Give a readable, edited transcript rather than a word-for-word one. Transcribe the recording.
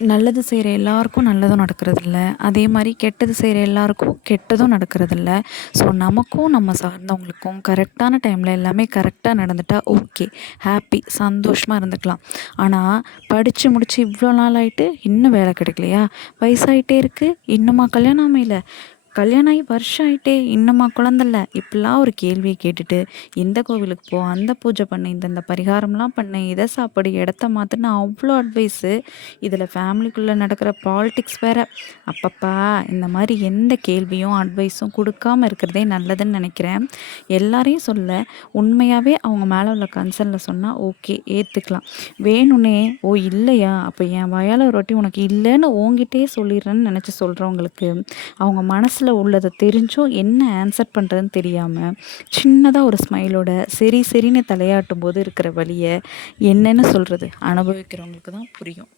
நல்லது செய்கிற எல்லாருக்கும் நல்லதும் நடக்கிறதில்ல. அதே மாதிரி கெட்டது செய்கிற எல்லாருக்கும் கெட்டதும் நடக்கிறதில்ல. ஸோ நமக்கும் நம்ம சார்ந்தவங்களுக்கும் கரெக்டான டைமில் எல்லாமே கரெக்டாக நடந்துட்டா ஓகே, ஹாப்பி, சந்தோஷமாக இருந்துக்கலாம். ஆனால் படித்து முடித்து இவ்வளோ நாள் ஆகிட்டு இன்னும் வேலை கிடைக்கலையா? வயசாகிட்டே இருக்குது, இன்னுமா கல்யாணம் அமையல? கல்யாணம் ஆகி வருஷம் ஆகிட்டே இன்னுமா குழந்தைல? இப்படிலாம் ஒரு கேள்வியை கேட்டுட்டு இந்த கோவிலுக்கு போ, அந்த பூஜை பண்ணு, இந்தந்த பரிகாரம்லாம் பண்ணு, இதை சாப்பிடு, இடத்த மாற்றுன்னு அவ்வளோ அட்வைஸு. இதில் ஃபேமிலிக்குள்ளே நடக்கிற பாலிட்டிக்ஸ் வேறு. அப்பப்பா, இந்த மாதிரி எந்த கேள்வியும் அட்வைஸும் கொடுக்காமல் இருக்கிறதே நல்லதுன்னு நினைக்கிறேன். எல்லாரையும் சொல்ல, உண்மையாகவே அவங்க மேலே உள்ள கன்சர்னில் சொன்னால் ஓகே, ஏற்றுக்கலாம். வேணும்னே ஓ இல்லையா, அப்போ என் வாயால் ஒரு வாட்டி உனக்கு இல்லைன்னு உங்ககிட்டே சொல்லிடுறேன்னு நினச்சி சொல்கிறவங்களுக்கு அவங்க மனசில் உள்ளதை தெரிஞ்சும் என்ன ஆன்சர் பண்ணுறதுன்னு தெரியாமல் சின்னதாக ஒரு ஸ்மைலோட சரி சரின்னு தலையாட்டும் போது இருக்கிற வலியை என்னென்னு சொல்கிறது? அனுபவிக்கிறவங்களுக்கு தான் புரியும்.